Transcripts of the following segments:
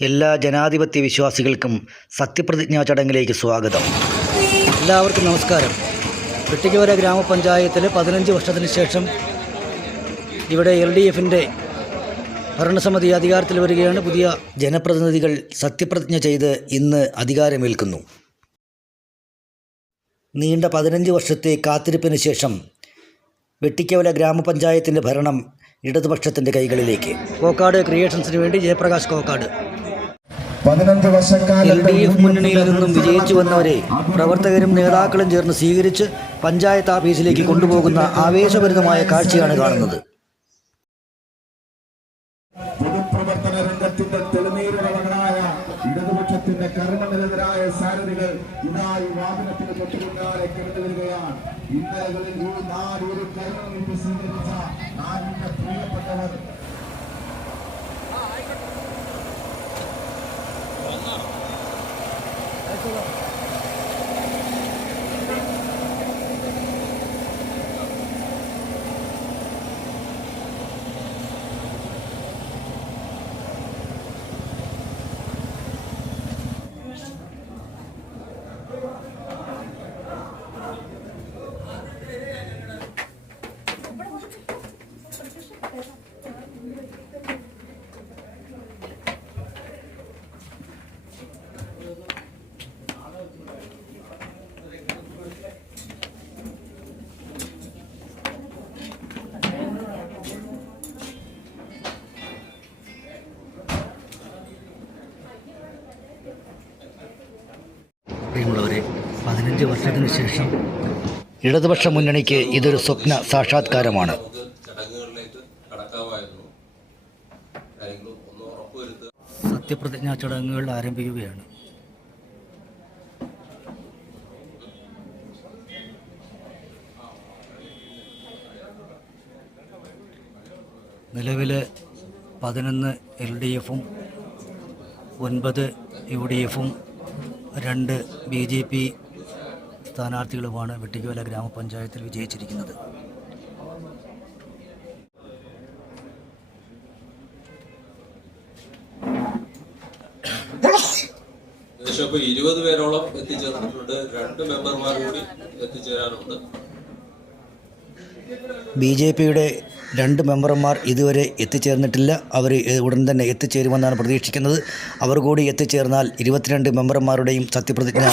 എല്ലാ ജനാധിപത്യ വിശ്വാസികൾക്കും സത്യപ്രതിജ്ഞാ ചടങ്ങിലേക്ക് സ്വാഗതം. എല്ലാവർക്കും നമസ്കാരം. വെട്ടിക്കവര ഗ്രാമപഞ്ചായത്തിൽ പതിനഞ്ച് വർഷത്തിന് ശേഷം ഇവിടെ എൽ ഡി എഫിന്റെ ഭരണസമിതി അധികാരത്തിൽ വരികയാണ് പുതിയ ജനപ്രതിനിധികൾ സത്യപ്രതിജ്ഞ ചെയ്ത് ഇന്ന് അധികാരമേൽക്കുന്നു. നീണ്ട പതിനഞ്ച് വർഷത്തെ കാത്തിരിപ്പിന് ശേഷം വെട്ടിക്കവല ഗ്രാമപഞ്ചായത്തിന്റെ ഭരണം ഇടതുപക്ഷത്തിന്റെ കൈകളിലേക്ക്. കോക്കാട് ക്രിയേഷൻസിന് വേണ്ടി ജയപ്രകാശ് കോക്കാട്. പതിനഞ്ച് എൽ വർഷക്കാലത്തെ ഡി എഫ് മുന്നണിയിൽ നിന്നും വിജയിച്ചു വന്നവരെ പ്രവർത്തകരും നേതാക്കളും ചേർന്ന് സ്വീകരിച്ച് പഞ്ചായത്ത് ഓഫീസിലേക്ക് കൊണ്ടുപോകുന്ന ആവേശഭരിതമായ കാഴ്ചയാണ് കാണുന്നത്. പൊതുപ്രവർത്തന രംഗത്തിന്റെ തെളിനീരുറവകളായ ഇടതുപക്ഷത്തിന്റെ കർമ്മനിരതരായ സാരഥികൾ ഇതായി വാഹനത്തിന് തൊട്ടുപിന്നാലെ കിടന്നു വരികയാണ്. ഇന്നലകളിൽ ഈ നാടൊരു കർമ്മനിധി സ്വീകരിച്ച നാടിന്റെ പ്രിയപ്പെട്ടവർ けど。പതിനഞ്ച് വർഷത്തിന് ശേഷം. ഇടതുപക്ഷ മുന്നണിക്ക് ഇതൊരു സ്വപ്ന സാക്ഷാത്കാരമാണ്. സത്യപ്രതിജ്ഞാ ചടങ്ങുകൾ ആരംഭിക്കുകയാണ്. നിലവിലെ പതിനൊന്ന് എൽ ഡി എഫും ഒൻപത് യു ഡി എഫും രണ്ട് ബി ജെ പി സ്ഥാനാർത്ഥികളുമാണ് വെട്ടിക്കോല ഗ്രാമപഞ്ചായത്തിൽ വിജയിച്ചിരിക്കുന്നത്. ഏകദേശം ഇരുപത് പേരോളം എത്തിച്ചേർന്നിട്ടുണ്ട്. രണ്ട് മെമ്പർമാർ കൂടി എത്തിച്ചേരാനുണ്ട്. ബി ജെ പിയുടെ രണ്ട് മെമ്പർമാർ ഇതുവരെ എത്തിച്ചേർന്നിട്ടില്ല. അവർ ഉടൻ തന്നെ എത്തിച്ചേരുമെന്നാണ് പ്രതീക്ഷിക്കുന്നത്. അവർ കൂടി എത്തിച്ചേർന്നാൽ ഇരുപത്തിരണ്ട് മെമ്പർമാരുടെയും സത്യപ്രതിജ്ഞ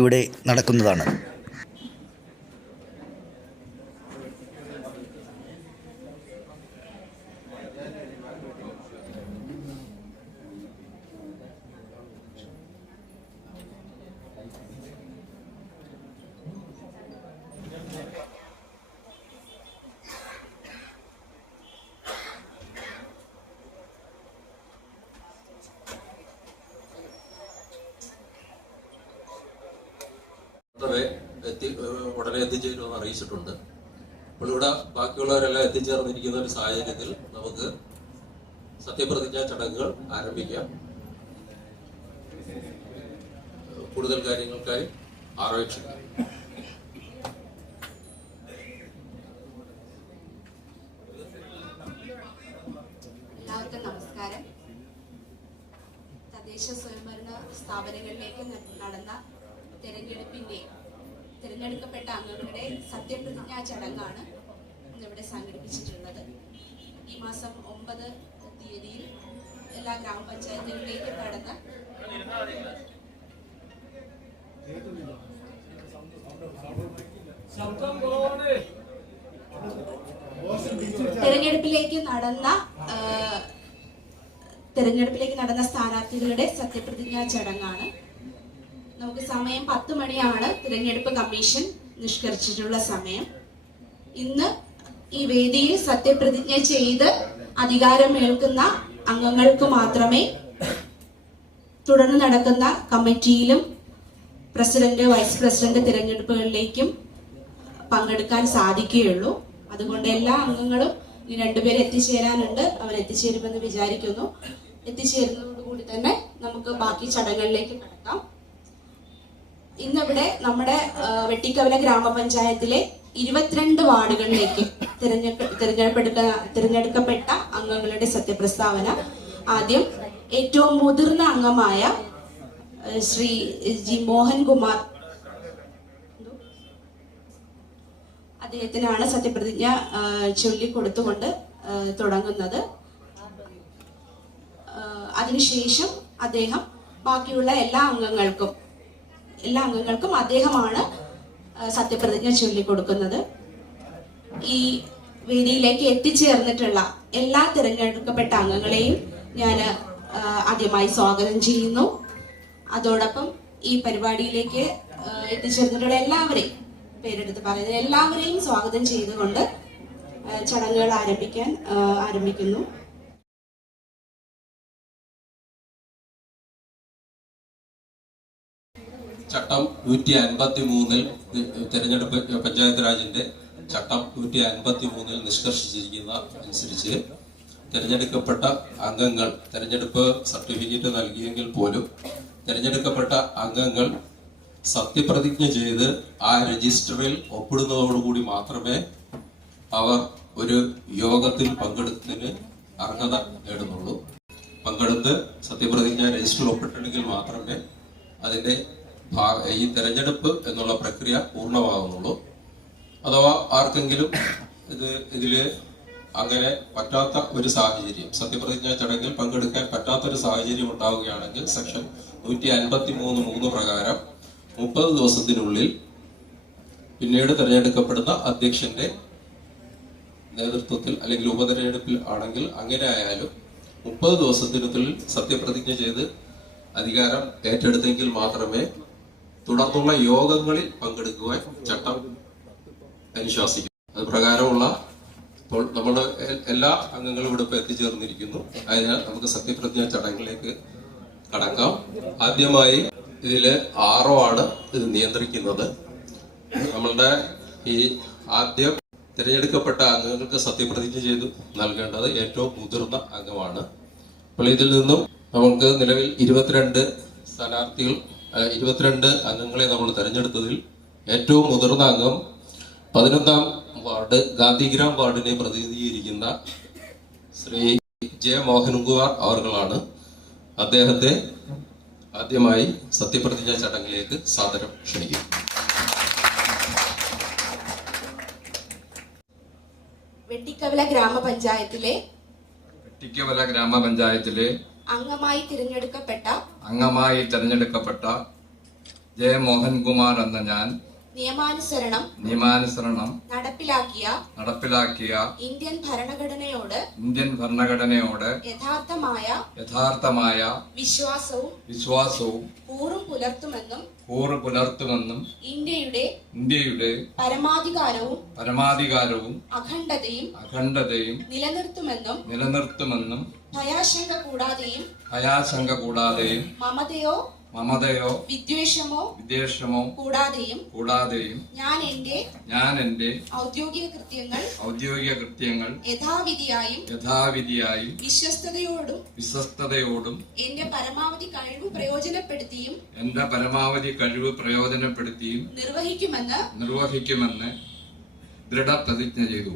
ഇവിടെ നടക്കുന്നതാണ്. അതെ എത്തി ഉടനെ എത്തിച്ചേരുമെന്ന് അറിയിച്ചിട്ടുണ്ട്. അപ്പോൾ ഇവിടെ ബാക്കിയുള്ളവരെല്ലാം എത്തിച്ചേർന്നിരിക്കുന്ന ഒരു സാഹചര്യത്തിൽ നമുക്ക് സത്യപ്രതിജ്ഞാ ചടങ്ങുകൾ ആരംഭിക്കാം. കൂടുതൽ കാര്യങ്ങൾക്കായി ആരോപിച്ചിട്ടുണ്ട് തിരഞ്ഞെടുക്കപ്പെട്ട അംഗങ്ങളുടെ സത്യപ്രതിജ്ഞാ ചടങ്ങാണ് ഇന്നിവിടെ സംഘടിപ്പിച്ചിട്ടുള്ളത്. ഈ മാസം ഒമ്പത് തീയതിയിൽ എല്ലാ ഗ്രാമപഞ്ചായത്തുകളിലേക്ക് കടന്ന് തെരഞ്ഞെടുപ്പിലേക്ക് നടന്ന തെരഞ്ഞെടുപ്പിലേക്ക് നടന്ന സ്ഥാനാർത്ഥികളുടെ സത്യപ്രതിജ്ഞാ ചടങ്ങാണ്. നമുക്ക് സമയം പത്ത് മണിയാണ്. തിരഞ്ഞെടുപ്പ് കമ്മീഷൻ നിഷ്കരിച്ചിട്ടുള്ള സമയം. ഇന്ന് ഈ വേദിയിൽ സത്യപ്രതിജ്ഞ ചെയ്ത് അധികാരം അധികാരമേൽക്കുന്ന അംഗങ്ങൾക്ക് മാത്രമേ തുടർന്ന് നടക്കുന്ന കമ്മിറ്റിയിലും പ്രസിഡന്റ് വൈസ് പ്രസിഡന്റ് തിരഞ്ഞെടുപ്പുകളിലേക്കും പങ്കെടുക്കാൻ സാധിക്കുകയുള്ളൂ. അതുകൊണ്ട് എല്ലാ അംഗങ്ങളും ഇനി രണ്ടുപേരെ എത്തിച്ചേരാനുണ്ട്. അവർ എത്തിച്ചേരുമെന്ന് വിചാരിക്കുന്നു. എത്തിച്ചേരുന്നതോടുകൂടി തന്നെ നമുക്ക് ബാക്കി ചടങ്ങുകളിലേക്ക് കടക്കാം. ഇന്നിവിടെ നമ്മുടെ വെട്ടിക്കവല ഗ്രാമപഞ്ചായത്തിലെ ഇരുപത്തിരണ്ട് വാർഡുകളിലേക്ക് തിരഞ്ഞെടുപ്പെടുക്ക തിരഞ്ഞെടുക്കപ്പെട്ട അംഗങ്ങളുടെ സത്യപ്രസ്താവന. ആദ്യം ഏറ്റവും മുതിർന്ന അംഗമായ ശ്രീ ജി മോഹൻകുമാർ. അദ്ദേഹത്തിനാണ് സത്യപ്രതിജ്ഞ ചൊല്ലിക്കൊടുത്തുകൊണ്ട് തുടങ്ങുന്നത്. അതിനുശേഷം അദ്ദേഹം ബാക്കിയുള്ള എല്ലാ അംഗങ്ങൾക്കും എല്ലാ അംഗങ്ങൾക്കും അദ്ദേഹമാണ് സത്യപ്രതിജ്ഞ ചൊല്ലിക്കൊടുക്കുന്നത്. ഈ വേദിയിലേക്ക് എത്തിച്ചേർന്നിട്ടുള്ള എല്ലാ തിരഞ്ഞെടുക്കപ്പെട്ട അംഗങ്ങളെയും ഞാൻ ആദ്യമായി സ്വാഗതം ചെയ്യുന്നു. അതോടൊപ്പം ഈ പരിപാടിയിലേക്ക് എത്തിച്ചേർന്നിട്ടുള്ള എല്ലാവരെയും പേരെടുത്ത് പറയുന്നത് എല്ലാവരെയും സ്വാഗതം ചെയ്തുകൊണ്ട് ചടങ്ങുകൾ ആരംഭിക്കാൻ ആരംഭിക്കുന്നു. ചട്ടം നൂറ്റി അൻപത്തി മൂന്നിൽ തെരഞ്ഞെടുപ്പ് പഞ്ചായത്ത് രാജിന്റെ ചട്ടം നൂറ്റി അൻപത്തി മൂന്നിൽ നിഷ്കർഷിച്ചിരിക്കുന്ന അനുസരിച്ച് തിരഞ്ഞെടുക്കപ്പെട്ട അംഗങ്ങൾ തെരഞ്ഞെടുപ്പ് സർട്ടിഫിക്കറ്റ് നൽകിയെങ്കിൽ പോലും തിരഞ്ഞെടുക്കപ്പെട്ട അംഗങ്ങൾ സത്യപ്രതിജ്ഞ ചെയ്ത് ആ രജിസ്റ്ററിൽ ഒപ്പിടുന്നതോടുകൂടി മാത്രമേ അവർ ഒരു യോഗത്തിൽ പങ്കെടുത്തതിന് അർഹത നേടുന്നുള്ളൂ. പങ്കെടുത്ത് സത്യപ്രതിജ്ഞ രജിസ്റ്ററിൽ ഒപ്പിട്ടുണ്ടെങ്കിൽ മാത്രമേ അതിന്റെ ഈ തെരഞ്ഞെടുപ്പ് എന്നുള്ള പ്രക്രിയ പൂർണമാകുന്നുള്ളൂ. അഥവാ ആർക്കെങ്കിലും ഇത് ഇതിൽ അങ്ങനെ പറ്റാത്ത ഒരു സാഹചര്യം സത്യപ്രതിജ്ഞാ ചടങ്ങിൽ പങ്കെടുക്കാൻ പറ്റാത്ത ഒരു സാഹചര്യം ഉണ്ടാവുകയാണെങ്കിൽ സെക്ഷൻ നൂറ്റി അൻപത്തി മൂന്ന് മൂന്ന് പ്രകാരം മുപ്പത് ദിവസത്തിനുള്ളിൽ പിന്നീട് തിരഞ്ഞെടുക്കപ്പെടുന്ന അധ്യക്ഷന്റെ നേതൃത്വത്തിൽ അല്ലെങ്കിൽ ഉപതെരഞ്ഞെടുപ്പിൽ ആണെങ്കിൽ അങ്ങനെ ആയാലും മുപ്പത് ദിവസത്തിനുള്ളിൽ സത്യപ്രതിജ്ഞ ചെയ്ത് അധികാരം ഏറ്റെടുത്തെങ്കിൽ മാത്രമേ തുടർന്നുള്ള യോഗങ്ങളിൽ പങ്കെടുക്കുവാൻ ചട്ടം അനുശാസിക്കും അത് പ്രകാരമുള്ള ഇപ്പോൾ നമ്മൾ എല്ലാ അംഗങ്ങളും ഇവിടെ ഇപ്പോൾ എത്തിച്ചേർന്നിരിക്കുന്നു. അതിനാൽ നമുക്ക് സത്യപ്രതിജ്ഞാ ചടങ്ങിലേക്ക് കടക്കാം. ആദ്യമായി ഇതിൽ ആറോ ആണ് ഇത് നിയന്ത്രിക്കുന്നത്. നമ്മളുടെ ഈ ആദ്യ തിരഞ്ഞെടുക്കപ്പെട്ട അംഗങ്ങൾക്ക് സത്യപ്രതിജ്ഞ ചെയ്ത് നൽകേണ്ടത് ഏറ്റവും മുതിർന്ന അംഗമാണ്. അപ്പോൾ ഇതിൽ നിന്നും നമുക്ക് നിലവിൽ ഇരുപത്തിരണ്ട് സ്ഥാനാർത്ഥികൾ ഇരുപത്തിരണ്ട് അംഗങ്ങളെ നമ്മൾ തെരഞ്ഞെടുത്തതിൽ ഏറ്റവും മുതിർന്ന അംഗം പതിനൊന്നാം വാർഡ് ഗാന്ധിഗ്രാം വാർഡിനെ പ്രതിനിധീകരിക്കുന്ന ശ്രീ ജെ മോഹൻകുമാർ അവർകളാണ് അദ്ദേഹത്തെ ആദ്യമായി സത്യപ്രതിജ്ഞ ചടങ്ങിലേക്ക് സാദരം ക്ഷണിക്കും വെട്ടിക്കവല ഗ്രാമപഞ്ചായത്തിലെ വെട്ടിക്കവല ഗ്രാമപഞ്ചായത്തിലെ അംഗമായി തിരഞ്ഞെടുക്കപ്പെട്ട അംഗമായി തിരഞ്ഞെടുക്കപ്പെട്ട ജയ മോഹൻകുമാർ എന്ന ഞാൻ നിയമാനുസരണം നിയമാനുസരണം നടപ്പിലാക്കിയ നടപ്പിലാക്കിയ ഇന്ത്യൻ ഭരണഘടനയോട് ഇന്ത്യൻ ഭരണഘടനയോട് യഥാർത്ഥമായ യഥാർത്ഥമായ വിശ്വാസവും വിശ്വാസവും കൂറും പുലർത്തുമെന്നും കൂറ് പുലർത്തുമെന്നും ഇന്ത്യയുടെ ഇന്ത്യയുടെ പരമാധികാരവും പരമാധികാരവും അഖണ്ഡതയും അഖണ്ഡതയും നിലനിർത്തുമെന്നും നിലനിർത്തുമെന്നും ഭയാശങ്ക കൂടാതെയും ഭയാശങ്ക കൂടാതെയും മമതയോ മമതയോ വിദ്വേഷമോ വിദ്വേഷമോ കൂടാതെയും കൂടാതെയും ഞാൻ എന്റെ ഞാൻ എന്റെ ഔദ്യോഗിക കൃത്യങ്ങൾ ഔദ്യോഗിക കൃത്യങ്ങൾ യഥാവിധിയായും യഥാവിധിയായും വിശ്വസ്തയോടും വിശ്വസ്തയോടും എന്റെ പരമാവധി കഴിവ് പ്രയോജനപ്പെടുത്തിയും എന്റെ പരമാവധി കഴിവ് പ്രയോജനപ്പെടുത്തിയും നിർവഹിക്കുമെന്ന് നിർവഹിക്കുമെന്ന് ദൃഢപ്രതിജ്ഞ ചെയ്തു.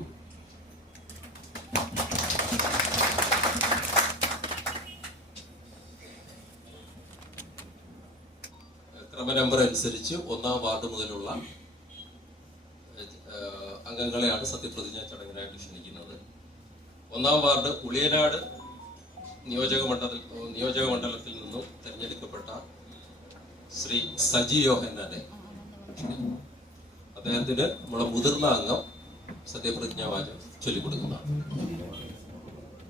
ക്രമ നമ്പർ അനുസരിച്ച് ഒന്നാം വാർഡ് മുതലുള്ള അംഗങ്ങളെയാണ് സത്യപ്രതിജ്ഞ ചടങ്ങിനായിട്ട് ക്ഷണിക്കുന്നത് ഒന്നാം വാർഡ് ഉളിയനാട് നിയോജക മണ്ഡല നിയോജക മണ്ഡലത്തിൽ നിന്നും തിരഞ്ഞെടുക്കപ്പെട്ട ശ്രീ സജി യോഹന്നാനെ. അദ്ദേഹത്തിന് നമ്മുടെ മുതിർന്ന അംഗം സത്യപ്രതിജ്ഞാവാചം ചൊല്ലിക്കൊടുക്കുന്നതാണ്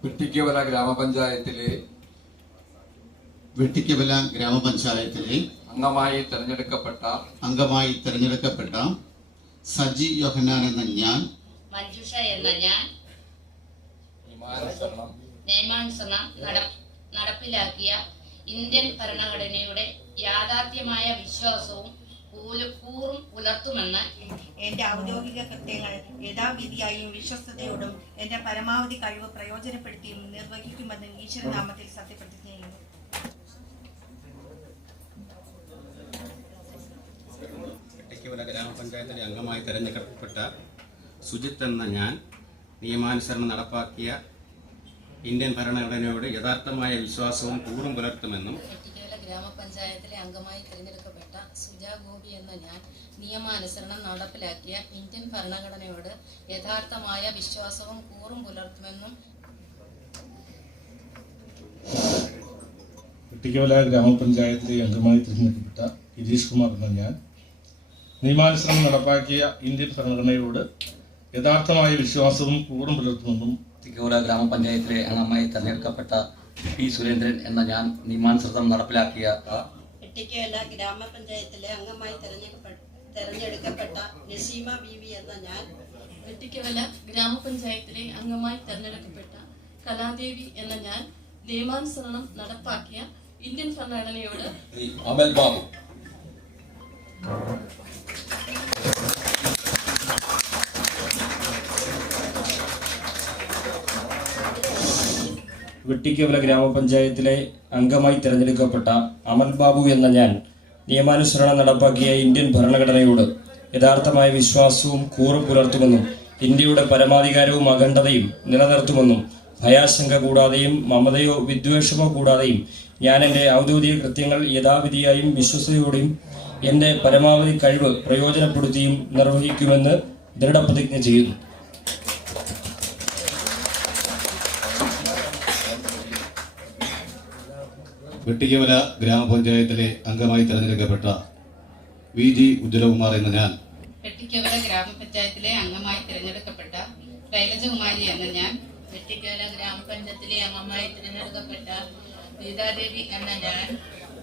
വെട്ടിക്കവല ഗ്രാമപഞ്ചായത്തിലെ വെട്ടിക്കവല ഗ്രാമപഞ്ചായത്തിലെ അംഗമായി തിരഞ്ഞെടുക്കപ്പെട്ട അംഗമായി തിരഞ്ഞെടുക്കപ്പെട്ട. സജി യോഹനാൻ എന്ന ഞാൻ. മഞ്ജുഷ എന്ന ഞാൻ. നിയമാനുസരണം നടപ്പിലാക്കിയ ഇന്ത്യൻ ഭരണഘടനയുടെ യാഥാർത്ഥ്യമായ വിശ്വാസവും പൂർവം കൂറും പുലർത്തുമെന്ന് എന്റെ ഔദ്യോഗിക കൃത്യങ്ങൾ യഥാവിധിയായും വിശ്വസ്തയോടും എന്റെ പരമാവധി കഴിവ് പ്രയോജനപ്പെടുത്തിയും നിർവഹിക്കുമെന്ന് ഈശ്വരനാമത്തിൽ സത്യപ്രതിജ്ഞ ചെയ്യുന്നു. വെട്ടിക്കവല ഗ്രാമപഞ്ചായത്തിലെ അംഗമായി തെരഞ്ഞെടുക്കപ്പെട്ട സുജിത്ത് എന്ന ഞാൻ നിയമാനുസരണം നടപ്പാക്കിയ ഇന്ത്യൻ ഭരണഘടനയോട് യഥാർത്ഥമായ വിശ്വാസവും കൂറും പുലർത്തുമെന്നും ഗ്രാമപഞ്ചായത്തിലെ അംഗമായി തിരഞ്ഞെടുക്കപ്പെട്ട സുജാ ഗോപി എന്ന ഞാൻ നിയമാനുസരണം നടപ്പിലാക്കിയ ഇന്ത്യൻ ഭരണഘടനയോട് യഥാർത്ഥമായ വിശ്വാസവും കൂറും പുലർത്തുമെന്നും വെട്ടിക്കവല ഗ്രാമപഞ്ചായത്തിലെ അംഗമായി തിരഞ്ഞെടുക്കപ്പെട്ട ഗിരീഷ് കുമാർ എന്ന ഞാൻ നിയമാനുസരണം നടപ്പാക്കിയ ഇന്ത്യൻ ഭരണഘടനയോട് യഥാർത്ഥമായ വിശ്വാസവും കൂറും പുലർത്തുമെന്നും തിക്കോല ഗ്രാമപഞ്ചായത്തിലെ അംഗമായി തെരഞ്ഞെടുക്കപ്പെട്ട പി സുരേന്ദ്രൻ എന്ന ഞാൻ നിയമാനുസൃതം നടപ്പിലാക്കിയ വെട്ടിക്കവല ഗ്രാമപഞ്ചായത്തിലെ അംഗമായി തെരഞ്ഞെടുക്കപ്പെട്ട തെരഞ്ഞെടുക്കപ്പെട്ട നസീമ ബീവി എന്ന ഞാൻ വെട്ടിക്കവല ഗ്രാമപഞ്ചായത്തിലെ അംഗമായി തെരഞ്ഞെടുക്കപ്പെട്ട കലാദേവി എന്ന ഞാൻ നിയമാനുസരണം നടപ്പാക്കിയ ഇന്ത്യൻ ഭരണഘടനയോട് അമൽ ബാബു. വെട്ടിക്കവല ഗ്രാമപഞ്ചായത്തിലെ അംഗമായി തിരഞ്ഞെടുക്കപ്പെട്ട അമൽ ബാബു എന്ന ഞാൻ നിയമാനുസരണം നടപ്പാക്കിയ ഇന്ത്യൻ ഭരണഘടനയോട് യഥാർത്ഥമായ വിശ്വാസവും കൂറും പുലർത്തുമെന്നും ഇന്ത്യയുടെ പരമാധികാരവും അഖണ്ഡതയും നിലനിർത്തുമെന്നും ഭയാശങ്ക കൂടാതെയും മമതയോ വിദ്വേഷമോ കൂടാതെയും ഞാൻ എന്റെ ഔദ്യോഗിക കൃത്യങ്ങൾ യഥാവിധിയായും വിശ്വസതയോടെയും എന്റെ പരമാവധി കഴിവ് പ്രയോജനപ്പെടുത്തിയും നിർവഹിക്കുമെന്ന് ദൃഢപ്രതിജ്ഞ ചെയ്യുന്നു. വെട്ടിക്കവല ഗ്രാമപഞ്ചായത്തിലെ അംഗമായി തെരഞ്ഞെടുക്കപ്പെട്ട വി ജി ഉജ്ജ്വലകുമാർ എന്ന ഞാൻ. വെട്ടിക്കവല ഗ്രാമപഞ്ചായത്തിലെ അംഗമായി തിരഞ്ഞെടുക്കപ്പെട്ട ശൈലജകുമാരി എന്ന ഞാൻ. വെട്ടിക്കവല ഗ്രാമപഞ്ചായത്തിലെ അംഗമായി തിരഞ്ഞെടുക്കപ്പെട്ട ഗീതാദേവി എന്ന ഞാൻ.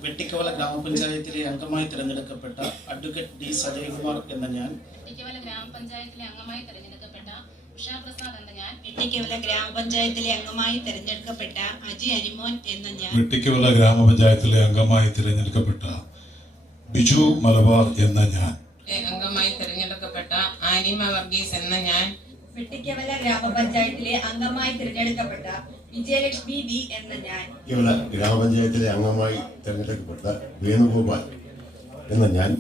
വെട്ടിക്കവല ഗ്രാമപഞ്ചായത്തിലെ അംഗമായി തിരഞ്ഞെടുക്കപ്പെട്ട അഡ്വക്കേറ്റ് ഡി സജയകുമാർ എന്ന ഞാൻ. വെട്ടിക്കവല ഗ്രാമപഞ്ചായത്തിലെ അംഗമായി തിരഞ്ഞെടുക്കപ്പെട്ട ഉഷാപ്രസാദ് ഞാൻ. വെട്ടിക്കവല ഗ്രാമപഞ്ചായത്തിലെ അംഗമായി തിരഞ്ഞെടുക്കപ്പെട്ട അജി അനിമോൻ എന്ന ഞാൻ. വെട്ടിക്കവല ഗ്രാമപഞ്ചായത്തിലെ അംഗമായി തിരഞ്ഞെടുക്കപ്പെട്ട ബിജു മലബാർ എന്ന ഞാൻ. അംഗമായി തിരഞ്ഞെടുക്കപ്പെട്ട ആനിമ വർഗീസ് എന്ന ഞാൻ. വെട്ടിക്കവല ഗ്രാമപഞ്ചായത്തിലെ അംഗമായി തിരഞ്ഞെടുക്കപ്പെട്ട വിജയലക്ഷ്മി ബി എന്ന ഞാൻ. വെട്ടിക്കവല ഗ്രാമപഞ്ചായത്തിലെ അംഗമായി തിരഞ്ഞെടുക്കപ്പെട്ട വേണുഗോപാൽ എന്ന ഞാൻ.